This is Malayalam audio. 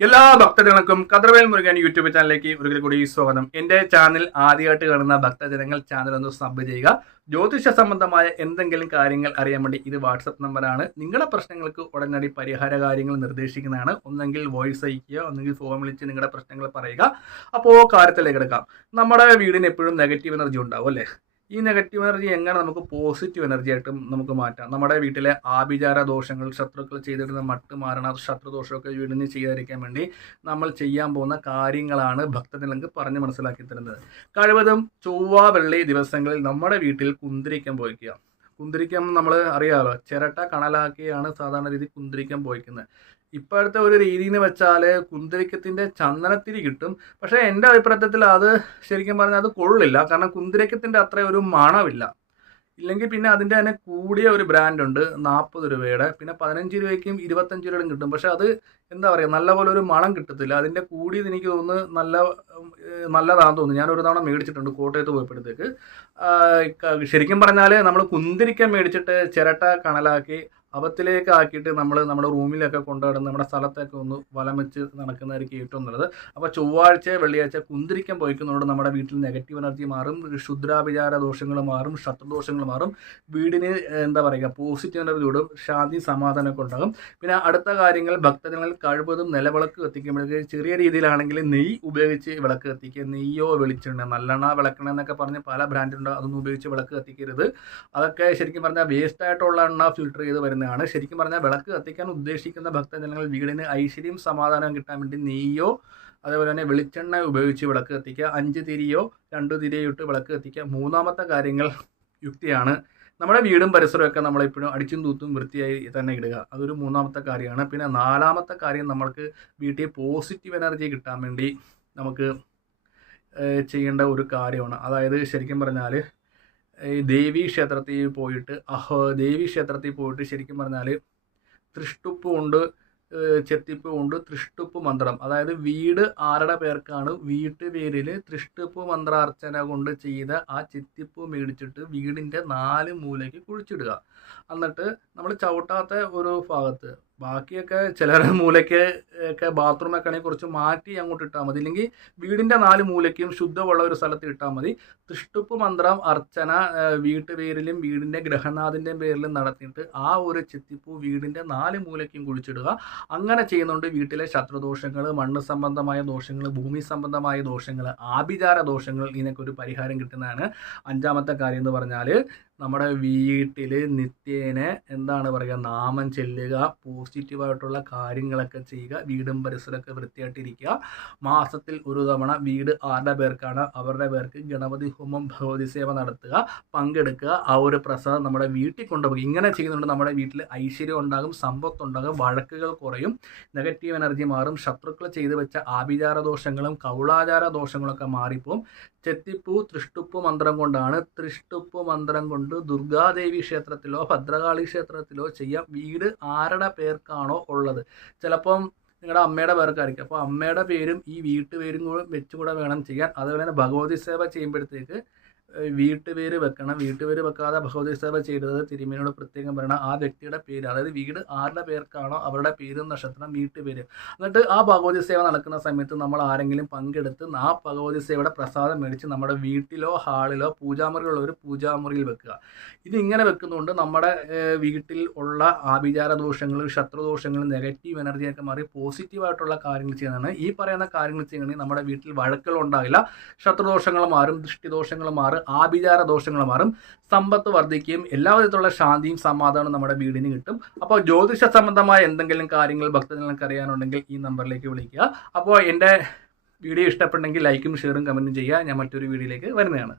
എല്ലാ ഭക്തജനങ്ങൾക്കും കദ്രവേൽ മുരുകൻ യൂട്യൂബ് ചാനലിലേക്ക് ഒരിക്കൽ കൂടി സ്വാഗതം. എന്റെ ചാനൽ ആദ്യമായിട്ട് കാണുന്ന ഭക്തജനങ്ങൾ ചാനൽ ഒന്ന് സബ് ചെയ്യുക. ജ്യോതിഷ സംബന്ധമായ എന്തെങ്കിലും കാര്യങ്ങൾ അറിയാൻ വേണ്ടി ഇത് വാട്സപ്പ് നമ്പറാണ് നിങ്ങളുടെ പ്രശ്നങ്ങൾക്ക് ഉടനടി പരിഹാര കാര്യങ്ങൾ നിർദ്ദേശിക്കുന്നതാണ്. ഒന്നെങ്കിൽ വോയിസ് അയക്കുക ഒന്നെങ്കിൽ ഫോൺ വിളിച്ച് നിങ്ങളുടെ പ്രശ്നങ്ങൾ പറയുക. അപ്പോൾ കാര്യത്തിലേക്ക് എടുക്കാം. നമ്മുടെ വീടിന് എപ്പോഴും നെഗറ്റീവ് എനർജി ഉണ്ടാവും അല്ലേ? ഈ നെഗറ്റീവ് എനർജി എങ്ങനെ നമുക്ക് പോസിറ്റീവ് എനർജി ആയിട്ട് നമുക്ക് മാറ്റാം? നമ്മുടെ വീട്ടിലെ ആഭിചാര ദോഷങ്ങൾ ശത്രുക്കൾ ചെയ്തിരുന്ന മട്ട് മാറണ ശത്രുദോഷമൊക്കെ വീടിന് ചെയ്യാതിരിക്കാൻ വേണ്ടി നമ്മൾ ചെയ്യാൻ പോകുന്ന കാര്യങ്ങളാണ് ഭക്തജനങ്ങൾക്ക് പറഞ്ഞ് മനസ്സിലാക്കി തരുന്നത് കഴിവതും ചൊവ്വ വെള്ളി ദിവസങ്ങളിൽ നമ്മുടെ വീട്ടിൽ കുന്തിരിക്കാൻ പോയിക്കുക. കുന്തിരിക്കം നമ്മൾ അറിയാമല്ലോ ചിരട്ട കണലാക്കിയാണ് സാധാരണ രീതി കുന്തിരിക്കം പോയിക്കുന്നത്. ഇപ്പോഴത്തെ ഒരു രീതി എന്ന് വെച്ചാൽ കുന്തിരിക്കത്തിന്റെ ചന്ദനത്തിരി കിട്ടും. പക്ഷേ എന്റെ അഭിപ്രായത്തിൽ അത് ശരിക്കും പറഞ്ഞാൽ അത് കൊള്ളില്ല. കാരണം കുന്തിരിക്കത്തിന്റെ അത്ര ഒരു മണമില്ല. ഇല്ലെങ്കിൽ പിന്നെ അതിന്റെ തന്നെ കൂടിയ ഒരു ബ്രാൻഡ് ഉണ്ട് നാൽപ്പത് രൂപയുടെ. പിന്നെ പതിനഞ്ച് രൂപയ്ക്കും ഇരുപത്തഞ്ച് രൂപയും കിട്ടും. പക്ഷേ അത് എന്താ പറയുക നല്ലപോലെ ഒരു മണം കിട്ടത്തില്ല. അതിന്റെ കൂടിയത് എനിക്ക് തോന്നുന്നു നല്ല നല്ലതാണെന്ന് തോന്നുന്നു. ഞാൻ ഒരു തവണ മേടിച്ചിട്ടുണ്ട് കോട്ടയത്ത് പോയപ്പോഴത്തേക്ക്. ശരിക്കും പറഞ്ഞാൽ നമ്മൾ കുന്തിരിക്കം മേടിച്ചിട്ട് ചിരട്ട കണലാക്കി അവത്തിലേക്ക് ആക്കിയിട്ട് നമ്മൾ നമ്മുടെ റൂമിലൊക്കെ കൊണ്ടുനടന്ന് നമ്മുടെ സ്ഥലത്തൊക്കെ ഒന്ന് വലം വെച്ച് നടക്കുന്നതായിരിക്കും ഏറ്റവും നല്ലത്. അപ്പോൾ ചൊവ്വാഴ്ച വെള്ളിയാഴ്ച കുന്തിരിക്കം പോയിക്കുന്നതുകൊണ്ട് നമ്മുടെ വീട്ടിൽ നെഗറ്റീവ് എനർജി മാറും ക്ഷുദ്രാഭിചാര ദോഷങ്ങൾ മാറും ശത്രുദോഷങ്ങൾ മാറും. വീടിന് എന്താ പറയുക പോസിറ്റീവ് എനർജി കൂടും ശാന്തി സമാധാനമൊക്കെ ഉണ്ടാകും. പിന്നെ അടുത്ത കാര്യങ്ങൾ ഭക്തജനങ്ങൾ കഴിവതും നിലവിളക്ക് കത്തിക്കുമ്പോഴേക്ക് ചെറിയ രീതിയിലാണെങ്കിൽ നെയ്യ് ഉപയോഗിച്ച് വിളക്ക് കത്തിക്കുക. നെയ്യോ വെളിച്ചെണ്ണ നല്ലെണ്ണ വിളക്കെണ്ണ എന്നൊക്കെ പറഞ്ഞ് പല ബ്രാൻഡുണ്ട്. അതൊന്നും ഉപയോഗിച്ച് വിളക്ക് കത്തിക്കരുത്. അതൊക്കെ ശരിക്കും പറഞ്ഞാൽ വേസ്റ്റ് ആയിട്ടുള്ള എണ്ണ ഫിൽട്ടർ ചെയ്ത് വരുന്നതാണ് ശരിക്കും പറഞ്ഞാൽ വിളക്ക് കത്തിക്കാൻ ഉദ്ദേശിക്കുന്ന ഭക്തജനങ്ങൾ വീടിന് ഐശ്വര്യം സമാധാനം കിട്ടാൻ വേണ്ടി നെയ്യോ അതേപോലെ തന്നെ വെളിച്ചെണ്ണ ഉപയോഗിച്ച് വിളക്ക് കത്തിക്കുക അഞ്ച് തിരിയോ രണ്ടു തിരിയോ ഇട്ട് വിളക്ക് കത്തിക്കുക മൂന്നാമത്തെ കാര്യങ്ങൾ യുക്തിയാണ്. നമ്മുടെ വീടും പരിസരവും ഒക്കെ നമ്മളെപ്പോഴും അടിച്ചും തൂത്തും വൃത്തിയായി തന്നെ ഇടുക. അതൊരു മൂന്നാമത്തെ കാര്യമാണ്. പിന്നെ നാലാമത്തെ കാര്യം നമ്മൾക്ക് വീട്ടിൽ പോസിറ്റീവ് എനർജി കിട്ടാൻ വേണ്ടി നമുക്ക് ചെയ്യേണ്ട ഒരു കാര്യമാണ്. അതായത് ശരിക്കും പറഞ്ഞാൽ ഈ ദേവീ ക്ഷേത്രത്തിൽ പോയിട്ട് അഹോ ദേവീ ക്ഷേത്രത്തിൽ പോയിട്ട് ശരിക്കും പറഞ്ഞാൽ തൃഷ്ടുപ്പ് കൊണ്ട് ചെത്തിപ്പ് കൊണ്ട് തൃഷ്ടുപ്പ് മന്ത്രം. അതായത് വീട് ആരുടെ പേർക്കാണ്? വീട്ടുപേരിൽ തൃഷ്ടുപ്പ് മന്ത്രാർച്ചന കൊണ്ട് ചെയ്ത ആ ചെത്തിപ്പ് മേടിച്ചിട്ട് വീടിന്റെ നാല് മൂലയ്ക്ക് കുഴിച്ചിടുക. എന്നിട്ട് നമ്മൾ ചവിട്ടാത്ത ഒരു ഭാഗത്ത് ബാക്കിയൊക്കെ ചിലരുടെ മൂലയ്ക്ക് ഒക്കെ ബാത്റൂമൊക്കെ ആണെങ്കിൽ കുറച്ച് മാറ്റി അങ്ങോട്ട് ഇട്ടാൽ മതി. ഇല്ലെങ്കിൽ വീടിന്റെ നാല് മൂലയ്ക്കും ശുദ്ധമുള്ള ഒരു സ്ഥലത്ത് ഇട്ടാൽ മതി. തൃഷ്ടുപ്പ് മന്ത്രം അർച്ചന വീട്ടുപേരിലും വീടിന്റെ ഗ്രഹനാഥിന്റെയും പേരിലും നടത്തിയിട്ട് ആ ഒരു ചെത്തിപ്പൂ വീടിന്റെ നാല് മൂലയ്ക്കും കുഴിച്ചിടുക. അങ്ങനെ ചെയ്യുന്നുണ്ട് വീട്ടിലെ ശത്രുദോഷങ്ങൾ മണ്ണ് സംബന്ധമായ ദോഷങ്ങൾ ഭൂമി സംബന്ധമായ ദോഷങ്ങൾ ആഭിചാര ദോഷങ്ങൾ ഇതിനൊക്കെ ഒരു പരിഹാരം കിട്ടുന്നതാണ്. അഞ്ചാമത്തെ കാര്യം എന്ന് പറഞ്ഞാൽ നമ്മുടെ വീട്ടിൽ നിത്യേന എന്താണ് പറയുക നാമം ചെല്ലുക പോസിറ്റീവായിട്ടുള്ള കാര്യങ്ങളൊക്കെ ചെയ്യുക വീടും പരിസരമൊക്കെ വൃത്തിയായിട്ടിരിക്കുക മാസത്തിൽ ഒരു തവണ വീട് ആരുടെ പേർക്കാണ്? അവരുടെ പേർക്ക് ഗണപതി ഹോമം ഭഗവതി സേവ നടത്തുക പങ്കെടുക്കുക. ആ ഒരു പ്രസാദം നമ്മുടെ വീട്ടിൽ കൊണ്ടുപോകുക ഇങ്ങനെ ചെയ്യുന്നുണ്ട് നമ്മുടെ വീട്ടിൽ ഐശ്വര്യം ഉണ്ടാകും സമ്പത്ത് ഉണ്ടാകും വഴക്കുകൾ കുറയും നെഗറ്റീവ് എനർജി മാറും ശത്രുക്കൾ ചെയ്തു വെച്ച ആഭിചാര ദോഷങ്ങളും കൗളാചാര ദോഷങ്ങളൊക്കെ മാറിപ്പോവും. ചെത്തിപ്പൂ തൃഷ്ടുപ്പ് മന്ത്രം കൊണ്ടാണ് തൃഷ്ടുപ്പ് മന്ത്രം കൊണ്ട് ദുർഗാദേവി ക്ഷേത്രത്തിലോ ഭദ്രകാളി ക്ഷേത്രത്തിലോ ചെയ്യാം വീട് ആരുടെ പേർക്കാണോ ഉള്ളത്? ചിലപ്പം നിങ്ങളുടെ അമ്മയുടെ പേർക്കായിരിക്കും. അപ്പോൾ അമ്മയുടെ പേരും ഈ വീട്ടുപേരും കൂടെ വെച്ചുകൂടെ വേണം ചെയ്യാൻ. അതുപോലെ തന്നെ ഭഗവതി സേവ ചെയ്യുമ്പോഴത്തേക്ക് വീട്ടുപേര് വെക്കണം. വീട്ടുപേര് വെക്കാതെ ഭഗവതി സേവ ചെയ്തത് തിരുമേനോട് പ്രത്യേകം പറയണം ആ വ്യക്തിയുടെ പേര് അതായത് വീട് ആരുടെ പേർക്കാണോ അവരുടെ പേരും നക്ഷത്രം വീട്ടുപേര്. എന്നിട്ട് ആ ഭഗവതി സേവ നടക്കുന്ന സമയത്ത് നമ്മൾ ആരെങ്കിലും പങ്കെടുത്ത് ആ ഭഗവതി സേവയുടെ പ്രസാദം മേടിച്ച് നമ്മുടെ വീട്ടിലോ ഹാളിലോ പൂജാമുറിയുള്ള ഒരു പൂജാമുറിയിൽ വെക്കുക. ഇതിങ്ങനെ വെക്കുന്നതുകൊണ്ട് നമ്മുടെ വീട്ടിൽ ഉള്ള ആഭിചാര ദോഷങ്ങൾ ശത്രുദോഷങ്ങൾ നെഗറ്റീവ് എനർജിയൊക്കെ മാറി പോസിറ്റീവായിട്ടുള്ള കാര്യങ്ങൾ ചെയ്യുന്നതാണ്. ഈ പറയുന്ന കാര്യങ്ങൾ ചെയ്യണമെങ്കിൽ നമ്മുടെ വീട്ടിൽ വഴക്കുകൾ ഉണ്ടാകില്ല ശത്രുദോഷങ്ങൾ മാറും ദൃഷ്ടിദോഷങ്ങൾ മാറും. ആഭിചാര ദോഷങ്ങൾ മാറും സമ്പത്ത് വർദ്ധിക്കുകയും എല്ലാ വിധത്തിലുള്ള ശാന്തിയും സമാധാനവും നമ്മുടെ വീടിന് കിട്ടും. അപ്പോൾ ജ്യോതിഷ സംബന്ധമായ എന്തെങ്കിലും കാര്യങ്ങൾ ഭക്തജനങ്ങൾക്ക് അറിയാനുണ്ടെങ്കിൽ ഈ നമ്പറിലേക്ക് വിളിക്കുക. അപ്പോൾ എന്റെ വീഡിയോ ഇഷ്ടപ്പെട്ടെങ്കിൽ ലൈക്കും ഷെയറും കമന്റും ചെയ്യുക. ഞാൻ മറ്റൊരു വീഡിയോയിലേക്ക് വരുന്നതാണ്.